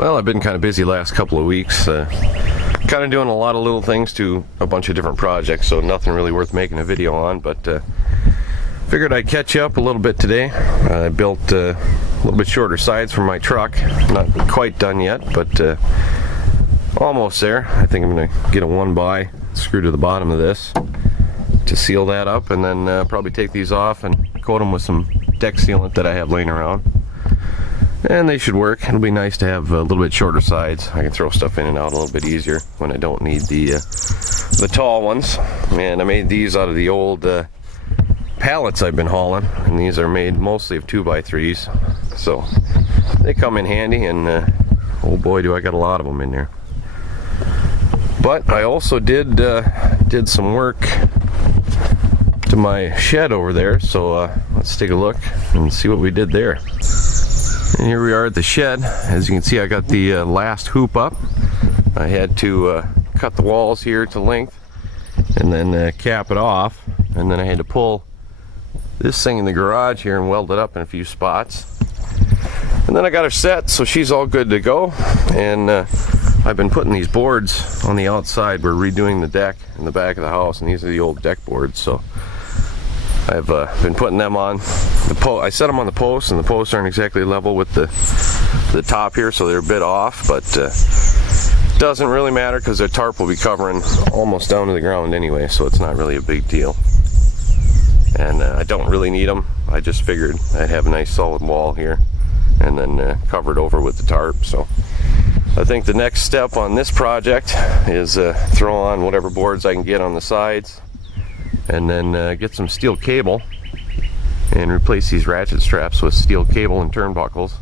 Well, I've been kind of busy last couple of weeks, kind of doing a lot of little things to a bunch of different projects, so nothing really worth making a video on, but figured I'd catch you up a little bit today. I built a little bit shorter sides for my truck. Not quite done yet, but almost there. I think I'm going to get a 1x screw to the bottom of this to seal that up, and then probably take these off and coat them with some deck sealant that I have laying around. And they should work. It'll be nice to have a little bit shorter sides. I can throw stuff in and out a little bit easier when I don't need the tall ones. And I made these out of the old pallets I've been hauling, and these are made mostly of 2x3s, so they come in handy, and oh boy, do I got a lot of them in there. But I also did some work to my shed over there, so let's take a look and see what we did there. And here we are at the shed. As you can see, I got the last hoop up. I had to cut the walls here to length and then cap it off, and then I had to pull this thing in the garage here and weld it up in a few spots. And then I got her set, so she's all good to go. And I've been putting these boards on the outside. We're redoing the deck in the back of the house, and these are the old deck boards, so I've been putting them on the post. I set them on the posts, and the posts aren't exactly level with the top here, so they're a bit off, but doesn't really matter because the tarp will be covering almost down to the ground anyway, so it's not really a big deal. And I don't really need them. I just figured I'd have a nice solid wall here and then cover it over with the tarp. So I think the next step on this project is throw on whatever boards I can get on the sides, and then get some steel cable and replace these ratchet straps with steel cable and turnbuckles.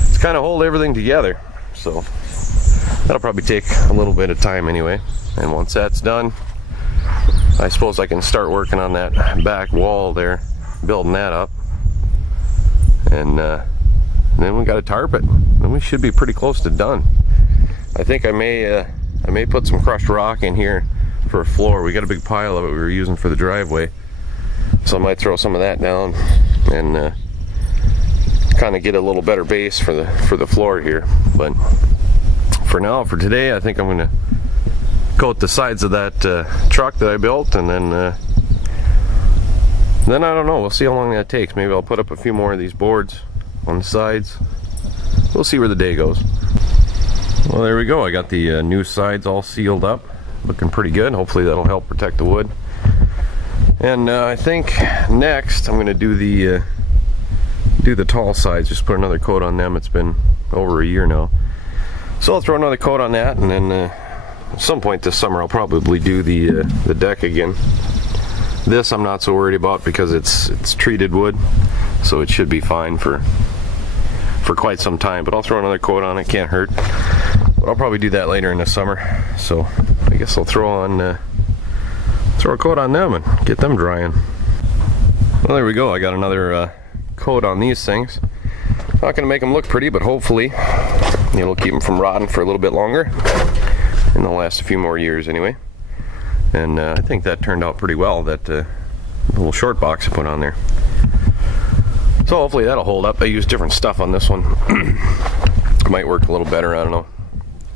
It's kind of hold everything together, so that'll probably take a little bit of time anyway. And once that's done, I suppose I can start working on that back wall there, building that up, and then we got to tarp it. Then we should be pretty close to done. I think I may put some crushed rock in here for a floor. We got a big pile of it we were using for the driveway, so I might throw some of that down and kind of get a little better base for the floor here. But for now, for today, I think I'm going to coat the sides of that truck that I built, and then I don't know, we'll see how long that takes. Maybe I'll put up a few more of these boards on the sides. We'll see where the day goes. Well, there we go. I got the new sides all sealed up, looking pretty good. Hopefully that'll help protect the wood. And I think next I'm going to do the tall sides, just put another coat on them. It's been over a year now, so I'll throw another coat on that, and then at some point this summer I'll probably do the deck again. This I'm not so worried about because it's treated wood, so it should be fine for quite some time. But I'll throw another coat on it, can't hurt. But I'll probably do that later in the summer. So I guess I'll throw a coat on them and get them drying. Well, there we go. I got another coat on these things. Not gonna make them look pretty, but hopefully it'll keep them from rotting for a little bit longer, and they'll last a few more years anyway. And I think that turned out pretty well, that little short box I put on there. So hopefully that'll hold up. I used different stuff on this one. Might work a little better, I don't know,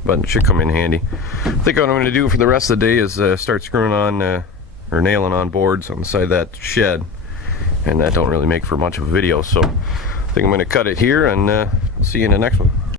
but it should come in handy. I think what I'm going to do for the rest of the day is start screwing on or nailing on boards on the side of that shed, and that don't really make for much of a video, so I think I'm going to cut it here, and see you in the next one.